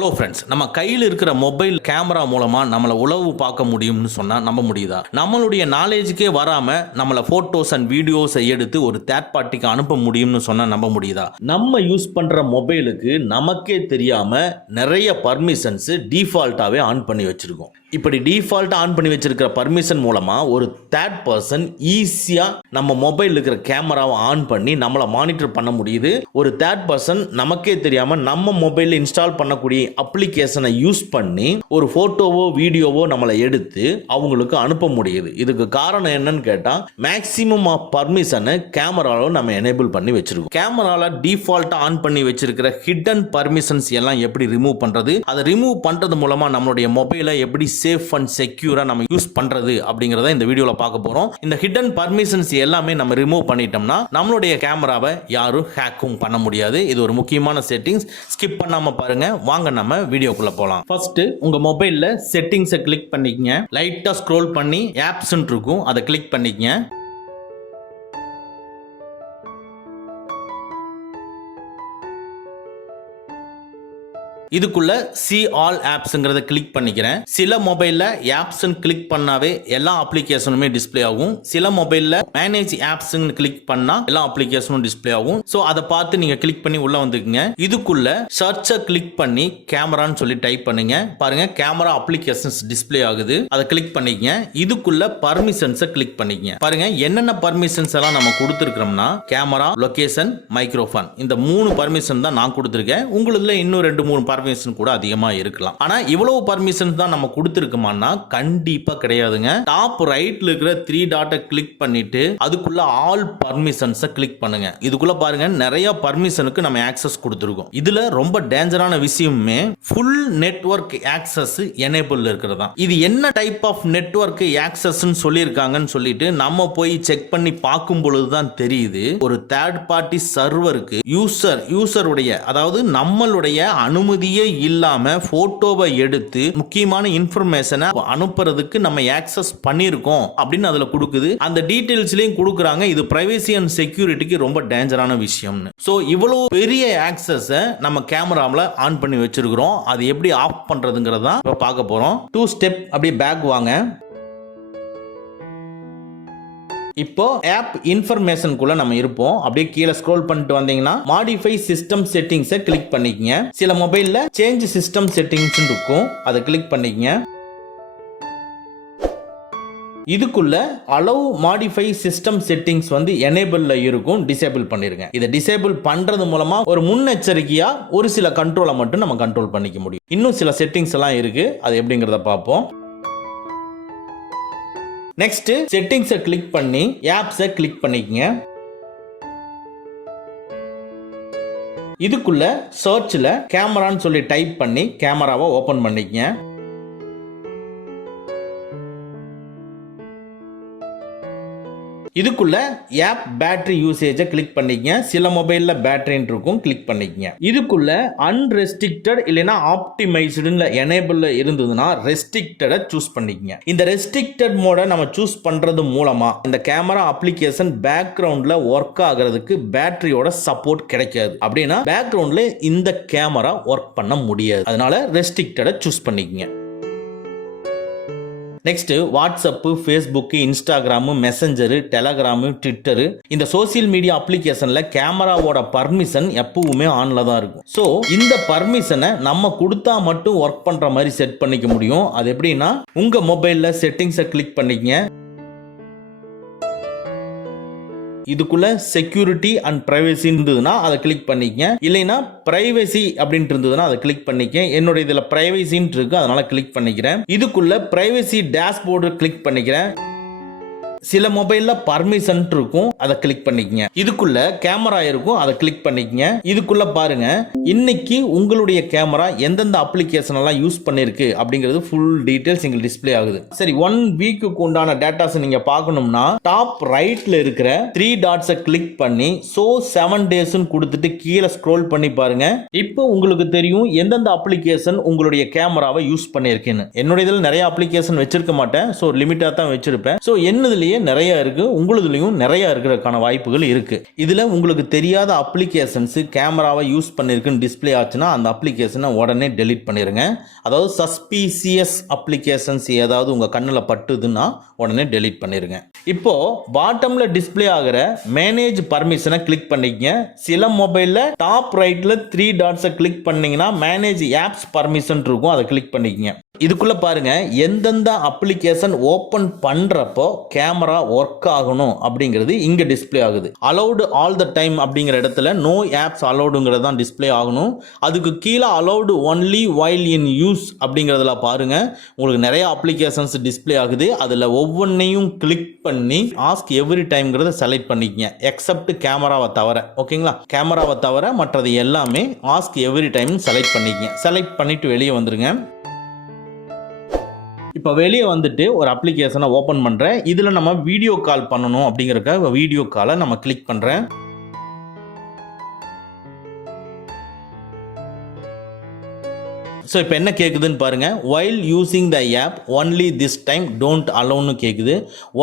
Hello friends, நம்ம கையில் இருக்கிற மொபைல் கேமரா மூலமாக நம்மளை உளவு பார்க்க முடியும்னு சொன்னால் நம்ப முடியுதா? நம்மளுடைய நாலேஜுக்கே வராமல் நம்மளை ஃபோட்டோஸ் அண்ட் வீடியோஸை எடுத்து ஒரு தேர்ட் பார்ட்டிக்கு அனுப்ப முடியும்னு சொன்னால் நம்ப முடியுதா? நம்ம யூஸ் பண்ணுற மொபைலுக்கு நமக்கே தெரியாமல் நிறைய பர்மிஷன்ஸு டிஃபால்ட்டாகவே ஆன் பண்ணி வச்சுருக்கோம். இப்படி டிஃபால்ட்டாக ஆன் பண்ணி வச்சிருக்கிற பர்மிஷன் மூலமாக ஒரு தேர்ட் பர்சன் ஈஸியாக நம்ம மொபைல் இருக்கிற கேமராவை ஆன் பண்ணி நம்மளை மானிட்டர் பண்ண முடியுது. ஒரு தேர்ட் பர்சன் நமக்கே தெரியாமல் நம்ம மொபைலில் இன்ஸ்டால் பண்ணக்கூடிய அப்ளிகேஷனை யூஸ் பண்ணி ஒரு ஃபோட்டோவோ வீடியோவோ நம்மளை எடுத்து அவங்களுக்கு அனுப்ப முடியுது. இதுக்கு காரணம் என்னன்னு கேட்டால் மேக்ஸிமம் ஆஃப் பர்மிஷனை கேமராவில் நம்ம எனேபிள் பண்ணி வச்சிருக்கோம். கேமராவில் டிஃபால்ட்டாக ஆன் பண்ணி வச்சிருக்கிற ஹிடன் பர்மிஷன்ஸ் எல்லாம் எப்படி ரிமூவ் பண்ணுறது, அதை ரிமூவ் பண்ணுறது மூலமாக நம்மளுடைய மொபைலை எப்படி சேஃப் அண்ட் செக்யூரா நம்ம யூஸ் பண்றது அப்படிங்கறத இந்த வீடியோல பார்க்க போறோம். இந்த ஹிடன் பர்மிஷன்ஸ் எல்லாமே நம்ம ரிமூவ் பண்ணிட்டோம்னா நம்மளுடைய கேமராவை யாரும் ஹேக்கும் பண்ண முடியாது. இது ஒரு முக்கியமான செட்டிங்ஸ். ஸ்கிப் பண்ணாம பாருங்க. வாங்க நம்ம வீடியோக்குள்ள போலாம். ஃபர்ஸ்ட் உங்க மொபைல்ல செட்டிங்ஸை கிளிக் பண்ணிக்கங்க. லைட்டா ஸ்க்ரோல் பண்ணி ஆப்ஸ் இருக்கும், அதை கிளிக் பண்ணிக்கங்க. இதுக்குள்ள சி ஆல் ஆப்ஸ்ங்கிறத கிளிக் பண்ணிக்கிறேன். சில மொபைல்ல ஆப்ஸ் கிளிக் பண்ணாவே எல்லா அப்ளிகேஷனுமே டிஸ்ப்ளே ஆகும். சில மொபைல்ல மேனேஜ் ஆப்ஸ் கிளிக் பண்ணா எல்லா அப்ளிகேஷனும் டிஸ்ப்ளே ஆகும். சோ அதை பார்த்து நீங்க கிளிக் பண்ணி உள்ள வந்துக்குங்க. இதுக்குள்ள சர்ச்சை கிளிக் பண்ணி கேமரான்னு சொல்லி டைப் பண்ணுங்க. பாருங்க, கேமரா அப்ளிகேஷன்ஸ் டிஸ்ப்ளே ஆகுது. அதை கிளிக் பண்ணிக்கங்க. இதுக்குள்ள பர்மிஷன்ஸை கிளிக் பண்ணிக்கங்க. பாருங்க, என்னென்ன பர்மிஷன்ஸ் எல்லாம் நம்ம கொடுத்துருக்கோம்னா கேமரா, லொகேஷன், மைக்ரோஃபோன், இந்த 3 பர்மிஷன் தான் நான் கொடுத்துருக்கேன். உங்களுக்கு இன்னும் 2-3 பர்மிஷன் கூட அதிகமா இருக்கலாம். ஆனா இவ்வளவு பர்மிஷன் தான் நம்ம கொடுத்திருக்கோம்னா கண்டிப்பா கிடையாதுங்க. டாப் ரைட்ல இருக்கிற 3 டாட்டை கிளிக் பண்ணிட்டு அதுக்குள்ள ஆல் பர்மிஷன்ஸை கிளிக் பண்ணுங்க. இதுக்குள்ள பாருங்க, நிறைய பர்மிஷனுக்கு நம்ம ஆக்சஸ் கொடுத்திருக்கோம். இதுல ரொம்ப டேஞ்சரான விஷயமே ஃபுல் நெட்வொர்க் ஆக்சஸ் எனேபிள் இருக்கிறதா. இது என்ன டைப் ஆஃப் நெட்வொர்க் ஆக்சஸ் சொல்லியிருக்காங்கன்னு சொல்லிட்டு நம்ம போய் செக் பண்ணி பார்க்கும் பொழுதுதான் தெரியுது. ஒரு தேர்ட் பார்ட்டி சர்வருக்கு யூசருடைய, அதாவது நம்மளுடைய அனுமதி இல்லாம போட்டோவை எடுத்து முக்கியமான இன்ஃபர்மேஷனை அனுப்புறதுக்கு நம்ம ஆக்சஸ் பண்ணிருக்கோம் அப்படின்னு அதுல கொடுக்குது. அந்த டீடைல்ஸ்லயும் கொடுக்குறாங்க. இது பிரைவசி அண்ட் செக்யூரிட்டிக்கு ரொம்ப டேஞ்சரான விஷயம். சோ இவ்வளவு பெரிய ஆக்சஸ் நம்ம கேமரால ஆன் பண்ணி வச்சிருக்கிறோம். அது எப்படி ஆஃப் பண்றதுங்கிறத பார்க்க போறோம். 2 ஸ்டெப் அப்படியே பேக் வாங்க. இப்போ ஆப் இன்ஃபர்மேஷனுக்குள்ள நம்ம இருப்போம். அப்படியே கீழே ஸ்க்ரோல் பண்ணிட்டு வந்தீங்கன்னா மாடிஃபை சிஸ்டம் செட்டிங்ஸை கிளிக் பண்ணிக்கங்க. சில மொபைல்ல சேஞ்ச் சிஸ்டம் செட்டிங்ஸ் இருக்கும், அதை கிளிக் பண்ணிக்கங்க. இதுக்குள்ள அலோவ் மாடிஃபை சிஸ்டம் செட்டிங்ஸ் எனேபிள்ல இருக்கும், டிசேபிள் பண்ணிருங்க. இதை டிசேபிள் பண்றது மூலமா ஒரு முன்னெச்சரிக்கையா ஒரு சில கண்ட்ரோலை மட்டும் நம்ம கண்ட்ரோல் பண்ணிக்க முடியும். இன்னும் சில செட்டிங்ஸ் எல்லாம் இருக்கு, அது எப்படிங்கறத பார்ப்போம். நெக்ஸ்ட் செட்டிங்ஸை கிளிக் பண்ணி ஆப்ஸை கிளிக் பண்ணிக்கங்க. இதுக்குள்ள சர்ச்ல கேமரான்னு சொல்லி டைப் பண்ணி கேமராவை ஓபன் பண்ணிக்கங்க. இதுக்குள்ள ஆப் பேட்டரி யூசேஜை கிளிக் பண்ணிக்கங்க. சில மொபைல்ல பேட்டரி இருக்கும், கிளிக் பண்ணிக்கங்க. இதுக்குள்ள அன்ரெஸ்ட்ரிக்டட் இல்லைனா ஆப்டிமைஸ்டுல எனேபிள் இருந்ததுன்னா ரெஸ்ட்ரிக்டட சூஸ் பண்ணிக்கங்க. இந்த ரெஸ்ட்ரிக்டட் மோட நம்ம சூஸ் பண்றது மூலமா இந்த கேமரா அப்ளிகேஷன் பேக்ரவுண்ட்ல ஒர்க் ஆகிறதுக்கு பேட்டரியோட சப்போர்ட் கிடைக்காது. அப்படின்னா பேக்ரவுண்ட்ல இந்த கேமரா ஒர்க் பண்ண முடியாது. அதனால ரெஸ்ட்ரிக்டட சூஸ் பண்ணிக்கங்க. Next WhatsApp, Facebook, Instagram, messenger, Telegram, Twitter, இந்த சோசியல் மீடியா அப்ளிகேஷன்ல கேமராவோட பர்மிஷன் எப்பவுமே ஆன்ல தான் இருக்கும். ஸோ இந்த பர்மிஷனை நம்ம கொடுத்தா மட்டும் ஒர்க் பண்ற மாதிரி செட் பண்ணிக்க முடியும். அது எப்படின்னா உங்க மொபைல்ல செட்டிங்ஸை கிளிக் பண்ணிக்கங்க. இதுக்குள்ள செக்யூரிட்டி அண்ட் பிரைவசி இருந்ததுன்னா அதை கிளிக் பண்ணிக்கங்க. இல்லைன்னா பிரைவசி அப்படின்ட்டு இருந்ததுன்னா அதை கிளிக் பண்ணிக்க. என்னோட இதுல பிரைவசின்னு இருக்கு, அதனால கிளிக் பண்ணிக்கிறேன். இதுக்குள்ள பிரைவசி டேஷ்போர்டு கிளிக் பண்ணிக்கிறேன். சில மொபைல்ல பர்மிஷன் இருக்கும், அதை கிளிக் பண்ணிக்கங்க. இதுக்குள்ள கேமரா இருக்கும், அதை கிளிக் பண்ணிக்கங்க. இதுக்குள்ள பாருங்க, இன்னைக்கு உங்களுடைய கேமரா எந்தெந்த அப்ளிகேஷன் எல்லாம் யூஸ் பண்ணிருக்கு அப்படிங்கிறது ஃபுல் டீடைல்ஸ் இங்க டிஸ்ப்ளே ஆகுது. சரி, 1 வீக்கு உண்டான டேட்டாஸ் நீங்க பார்க்கணும்னா டாப் ரைட்ல இருக்கிற 3 டாட்ஸை கிளிக் பண்ணி சோ 7 days கொடுத்துட்டு கீழே ஸ்க்ரோல் பண்ணி பாருங்க. இப்போ உங்களுக்கு தெரியும் எந்தெந்த அப்ளிகேஷன் உங்களுடைய கேமராவை யூஸ் பண்ணிருக்குன்னு. என்னோட இதுல நிறைய அப்ளிகேஷன் வச்சிருக்க மாட்டேன், சோ லிமிட்டா தான் வச்சிருப்பேன். சோ என்னதுல என்னதுலயே நிறைய இருக்கு, உங்களுதுலயும் நிறைய இருக்கிறதுக்கான வாய்ப்புகள் இருக்கு. இதுல உங்களுக்கு தெரியாத அப்ளிகேஷன்ஸ் கேமராவை யூஸ் பண்ணிருக்குன்னு டிஸ்ப்ளே ஆச்சுன்னா அந்த அப்ளிகேஷனை உடனே டெலீட் பண்ணிருங்க. அதாவது சஸ்பீசியஸ் அப்ளிகேஷன்ஸ் ஏதாவது உங்க கண்ணுல பட்டுதுன்னா உடனே டெலீட் பண்ணிருங்க. இப்போ பாட்டம்ல டிஸ்ப்ளே ஆகிற மேனேஜ் பர்மிஷனை கிளிக் பண்ணிக்கங்க. சில மொபைல்ல டாப் ரைட்ல 3 டாட்ஸை கிளிக் பண்ணீங்கன்னா மேனேஜ் ஆப்ஸ் பர்மிஷன் இருக்கும், அதை கிளிக் பண்ணிக்கங்க. இதுக்குள்ள பாருங்க எந்தெந்த அப்ளிகேஷன் ஓபன் பண்றப்போ கேமரா ஒர்க் ஆகணும் அப்படிங்கிறது இங்க டிஸ்ப்ளே ஆகுது. அலௌடு ஆல் த டைம் அப்படிங்கிற இடத்துல நோ ஆப்ஸ் அலௌடுங்கிறது தான் டிஸ்ப்ளே ஆகணும். அதுக்கு கீழே allowed only while in use அப்படிங்கிறதுல பாருங்க உங்களுக்கு நிறைய அப்ளிகேஷன்ஸ் டிஸ்ப்ளே ஆகுது. அதுல ஒவ்வொன்றையும் கிளிக் பண்ணி ஆஸ்க் எவ்ரி டைம்ங்கிறத செலக்ட் பண்ணிக்கங்க. எக்ஸப்ட் கேமராவை தவிர, ஓகேங்களா? கேமராவை தவிர மற்றது எல்லாமே ஆஸ்க் எவ்ரி டைம் செலக்ட் பண்ணிக்கங்க. செலக்ட் பண்ணிட்டு வெளியே வந்துருங்க. இப்போ வெளியே வந்துட்டு ஒரு அப்ளிகேஷனை ஓப்பன் பண்ணுறேன். இதில் நம்ம வீடியோ கால் பண்ணணும் அப்படிங்கிறக்க வீடியோ காலை நம்ம கிளிக் பண்ணுறேன். ஸோ இப்போ என்ன கேட்குதுன்னு பாருங்கள். While using the app only this time don't அலோன்னு கேட்குது.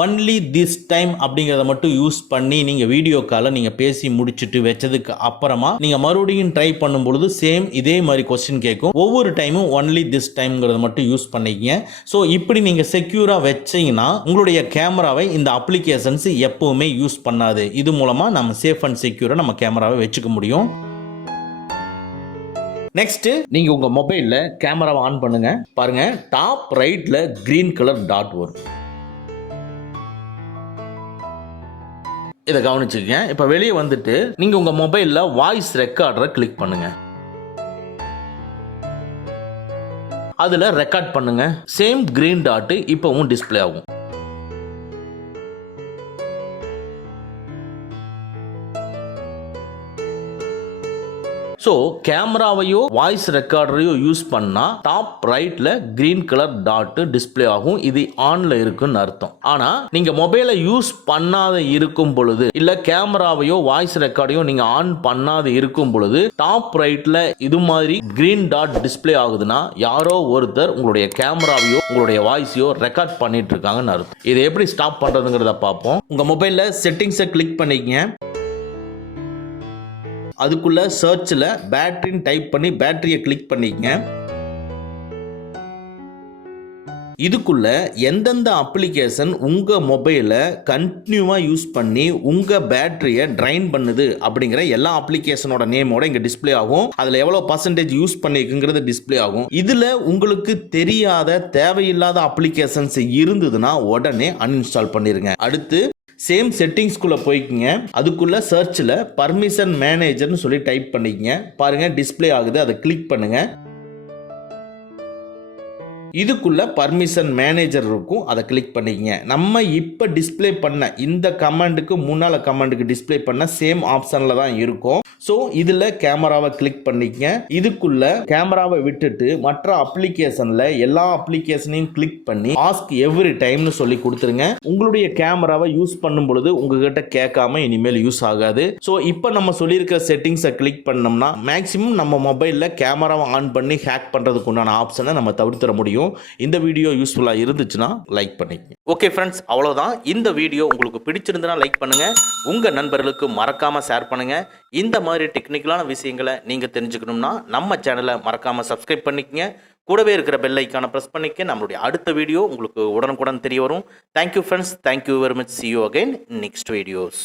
ஒன்லி திஸ் டைம் அப்படிங்கிறத மட்டும் யூஸ் பண்ணி நீங்கள் வீடியோ காலை நீங்கள் பேசி முடிச்சுட்டு வச்சதுக்கு அப்புறமா நீங்கள் மறுபடியும் ட்ரை பண்ணும் பொழுது சேம் இதே மாதிரி கொஸ்டின் கேட்கும். ஒவ்வொரு டைமும் ஒன்லி திஸ் டைம்ங்கிறத மட்டும் யூஸ் பண்ணிக்கங்க. ஸோ இப்படி நீங்கள் செக்யூராக வச்சீங்கன்னா உங்களுடைய கேமராவை இந்த அப்ளிகேஷன்ஸ் எப்போவுமே யூஸ் பண்ணாது. இது மூலமாக நம்ம சேஃப் அண்ட் செக்யூராக நம்ம கேமராவை வச்சுக்க முடியும். நெக்ஸ்ட் நீங்க உங்க மொபைல்ல கேமராவை ஆன் பண்ணுங்க. பாருங்க டாப் ரைட்ல கிரீன் கலர் டாட் வரும். இதை கவனிச்சுக்கங்க. இப்ப வெளியே வந்துட்டு நீங்க உங்க மொபைல்ல வாய்ஸ் ரெக்கார்டரை கிளிக் பண்ணுங்க. அதுல ரெக்கார்ட் பண்ணுங்க. சேம் கிரீன் டாட் இப்பவும் டிஸ்ப்ளே ஆகும். ஸோ கேமராவையோ வாய்ஸ் ரெக்கார்டரையோ யூஸ் பண்ணால் டாப் ரைட்டில் கிரீன் கலர் டாட் டிஸ்பிளே ஆகும். இது ஆனில் இருக்குன்னு அர்த்தம். ஆனால் நீங்கள் மொபைலை யூஸ் பண்ணாத இருக்கும் பொழுது இல்லை கேமராவையோ வாய்ஸ் ரெக்கார்டையோ நீங்கள் ஆன் பண்ணாத இருக்கும் பொழுது டாப் ரைட்டில் இது மாதிரி கிரீன் டாட் டிஸ்பிளே ஆகுதுன்னா யாரோ ஒருத்தர் உங்களுடைய கேமராவையோ உங்களுடைய வாய்ஸையோ ரெக்கார்ட் பண்ணிட்டு இருக்காங்கன்னு அர்த்தம். இதை எப்படி ஸ்டாப் பண்ணுறதுங்கிறத பார்ப்போம். உங்கள் மொபைலில் செட்டிங்ஸை கிளிக் பண்ணிக்கங்க. அதுக்குள்ள சர்ச்சில் பேட்டரின்னு டைப் பண்ணி பேட்டரியை கிளிக் பண்ணிக்கங்க. இதுக்குள்ள எந்தெந்த அப்ளிகேஷன் உங்க மொபைலை கண்டினியூவா யூஸ் பண்ணி உங்க பேட்டரியை ட்ரைன் பண்ணுது அப்படிங்கிற எல்லா அப்ளிகேஷனோட நேமோட இங்க டிஸ்ப்ளே ஆகும். அதுல எவ்வளவு பர்சன்டேஜ் யூஸ் பண்ணிருக்குங்கிறது டிஸ்ப்ளே ஆகும். இதுல உங்களுக்கு தெரியாத தேவையில்லாத அப்ளிகேஷன்ஸ் இருந்ததுன்னா உடனே அன்இன்ஸ்டால் பண்ணிருங்க. அடுத்து சேம் செட்டிங்ஸ்குள்ள போய்க்குங்க. அதுக்குள்ள சர்ச்சில் பர்மிஷன் மேனேஜர்னு சொல்லி டைப் பண்ணிக்கங்க. பாருங்க டிஸ்ப்ளே ஆகுது, அதை கிளிக் பண்ணுங்க. இதுக்குள்ள பர்மிஷன் மேனேஜர் இருக்கும், அதை கிளிக் பண்ணிக்கங்க. நம்ம இப்போ டிஸ்ப்ளே பண்ண இந்த கமாண்டுக்கு முன்னால கமாண்டுக்கு டிஸ்ப்ளே பண்ண சேம் ஆப்ஷன்ல தான் இருக்கும். ஸோ இதில் கேமராவை கிளிக் பண்ணிக்கங்க. இதுக்குள்ள கேமராவை விட்டுட்டு மற்ற அப்ளிகேஷன்ல எல்லா அப்ளிகேஷனையும் கிளிக் பண்ணி ஆஸ்க் எவ்ரி டைம்னு சொல்லி கொடுத்துருங்க. உங்களுடைய கேமராவை யூஸ் பண்ணும் பொழுது உங்ககிட்ட கேட்காம இனிமேல் யூஸ் ஆகாது. ஸோ இப்போ நம்ம சொல்லியிருக்கிற செட்டிங்ஸை கிளிக் பண்ணோம்னா மேக்ஸிமம் நம்ம மொபைலில் கேமராவை ஆன் பண்ணி ஹேக் பண்ணுறதுக்கு உண்டான ஆப்ஷனை நம்ம தவிர்த்திட முடியும். இந்த வீடியோ யூஸ்ஃபுல்லாக இருந்துச்சுன்னா லைக் பண்ணிக்கங்க. ஓகே ஃப்ரெண்ட்ஸ், அவ்வளோதான். இந்த வீடியோ உங்களுக்கு பிடிச்சிருந்தனா லைக் பண்ணுங்க, உங்க நண்பர்களுக்கு மறக்காம ஷேர் பண்ணுங்க. இந்த மாதிரி டெக்னிக்கலான விஷயங்களை நீங்க தெரிஞ்சுக்கணும்னா நம்ம சேனலை மறக்காம சப்ஸ்கிரைப் பண்ணிக்கங்க. கூடவே இருக்கிற பெல் ஐக்கானை பிரஸ் பண்ணிக்க. நம்மளுடைய அடுத்த வீடியோ உங்களுக்கு உடனுக்குடன் தெரிய வரும். Thank you friends, thank you very much. See you again in next videos.